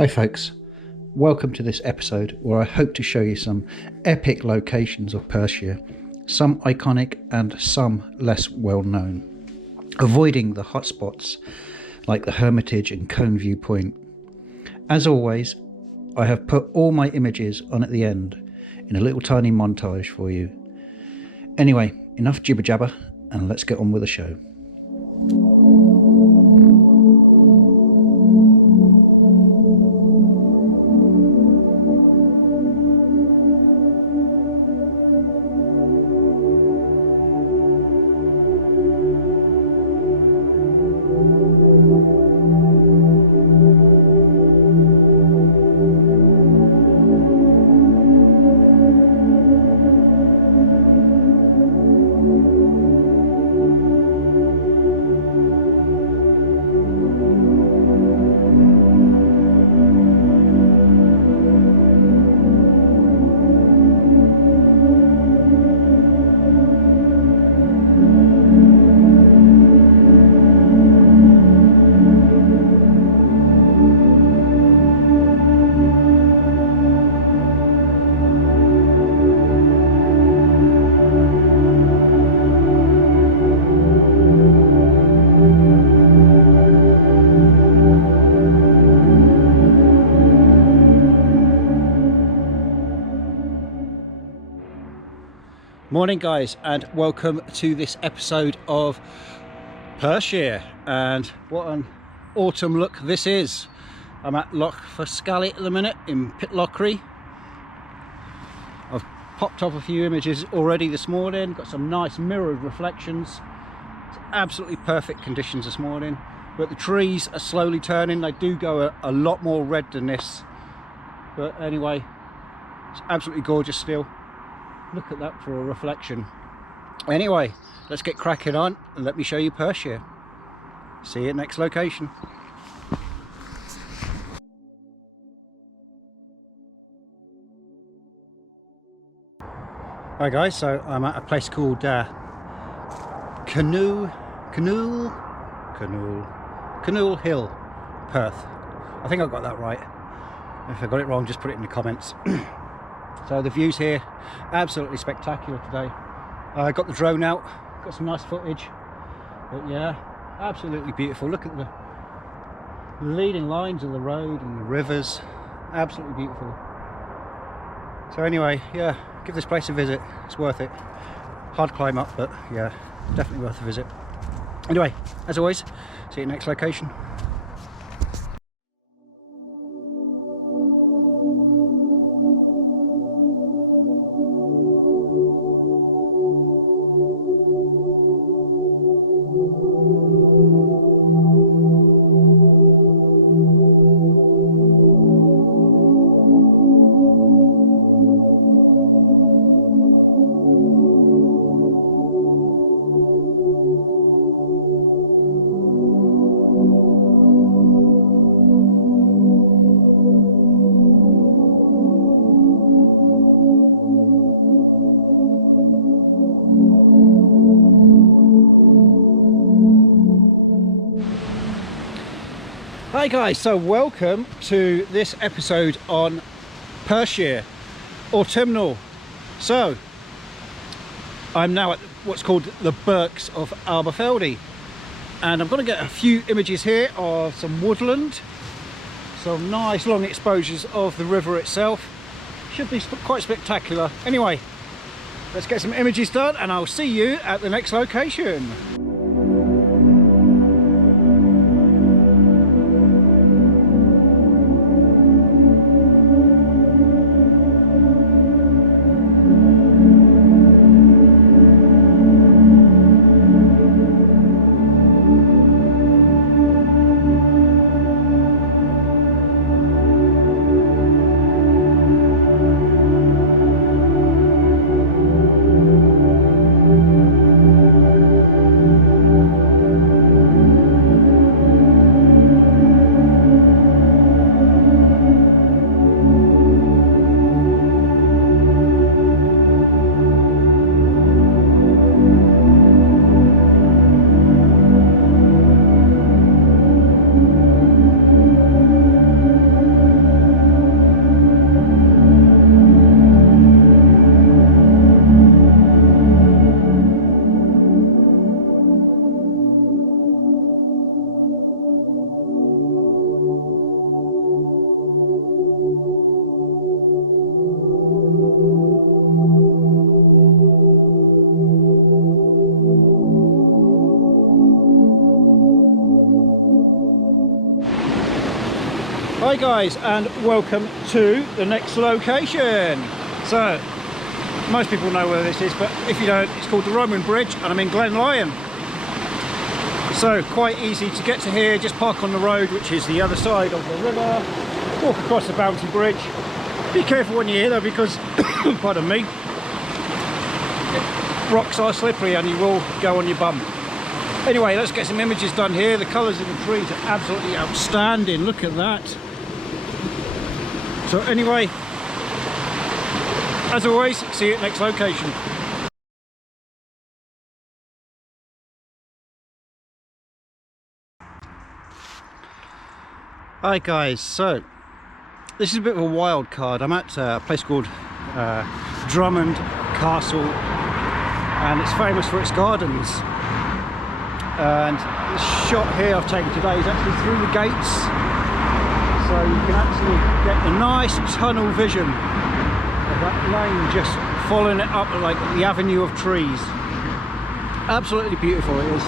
Hi folks, welcome to this episode where I hope to show you some epic locations of Perthshire, some iconic and some less well known, avoiding the hotspots like the Hermitage and Cone Viewpoint. As always, I have put all my images on at the end in a little tiny montage for you. Anyway, enough jibber jabber and let's get on with the show. Morning guys, and welcome to this episode of Perthshire. And what an autumn look this is. I'm at Loch Forscally at the minute in Pitlochry. I've popped off a few images already this morning, got some nice mirrored reflections. It's absolutely perfect conditions this morning, but the trees are slowly turning. They do go a lot more red than this, but anyway, it's absolutely gorgeous still. Look at that for a reflection. Anyway, let's get cracking on and let me show you Perthshire. See you at next location. Hi guys, so I'm at a place called Canoe Hill, Perth. I think I got that right. If I got it wrong, just put it in the comments. So the views here, absolutely spectacular today. I got the drone out, got some nice footage, but yeah, absolutely beautiful. Look at the leading lines of the road and the rivers, absolutely beautiful. So anyway, yeah, give this place a visit, it's worth it. Hard climb up, but yeah, definitely worth a visit. Anyway, as always, see you next location. Hi guys, so welcome to this episode on Perthshire Autumnal. So I'm now at what's called the Birks of Aberfeldy, and I'm going to get a few images here of some woodland, some nice long exposures of the river itself. Should be quite spectacular. Anyway, let's get some images done and I'll see you at the next location. guys, and welcome to the next location. So most people know where this is, but if you don't, it's called the Roman Bridge and I'm in Glen Lyon. So quite easy to get to here. Just park on the road, which is the other side of the river, walk across the Bounty Bridge. Be careful when you're here though, because pardon me, rocks are slippery and you will go on your bum. Anyway, let's get some images done here. The colours of the trees are absolutely outstanding. Look at that. So anyway, as always, see you at next location. Hi guys, so this is a bit of a wild card. I'm at a place called Drummond Castle, and it's famous for its gardens. And the shot here I've taken today is actually through the gates, so you can actually get the nice tunnel vision of that lane, just following it up like the avenue of trees. Absolutely beautiful it is.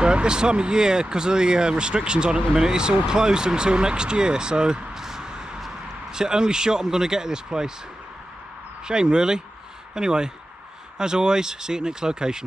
But this time of year, because of the restrictions on at the minute, it's all closed until next year, so it's the only shot I'm going to get at this place. Shame really. Anyway, as always, see you at next location.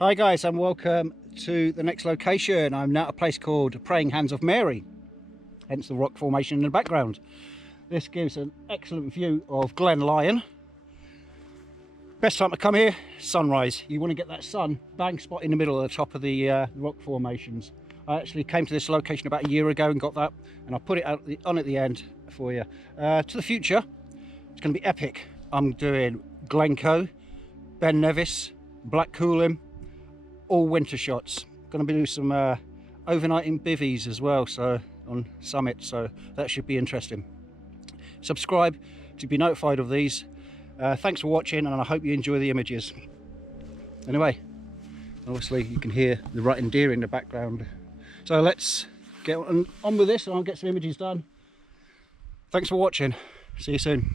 Hi guys, and welcome to the next location. I'm now at a place called Praying Hands of Mary, hence the rock formation in the background. This gives an excellent view of Glen Lyon. Best time to come here, sunrise. You want to get that sun bang spot in the middle of the top of the rock formations. I actually came to this location about a year ago and got that, and I'll put it on at the end for you. To the future, it's going to be epic. I'm doing Glencoe, Ben Nevis, Black Coolin, all winter shots. Going to do some overnighting bivvies as well, so on summit, so that should be interesting. Subscribe to be notified of these. Thanks for watching, and I hope you enjoy the images. Anyway, obviously you can hear the rutting deer in the background, so let's get on with this and I'll get some images done. Thanks for watching. See you soon.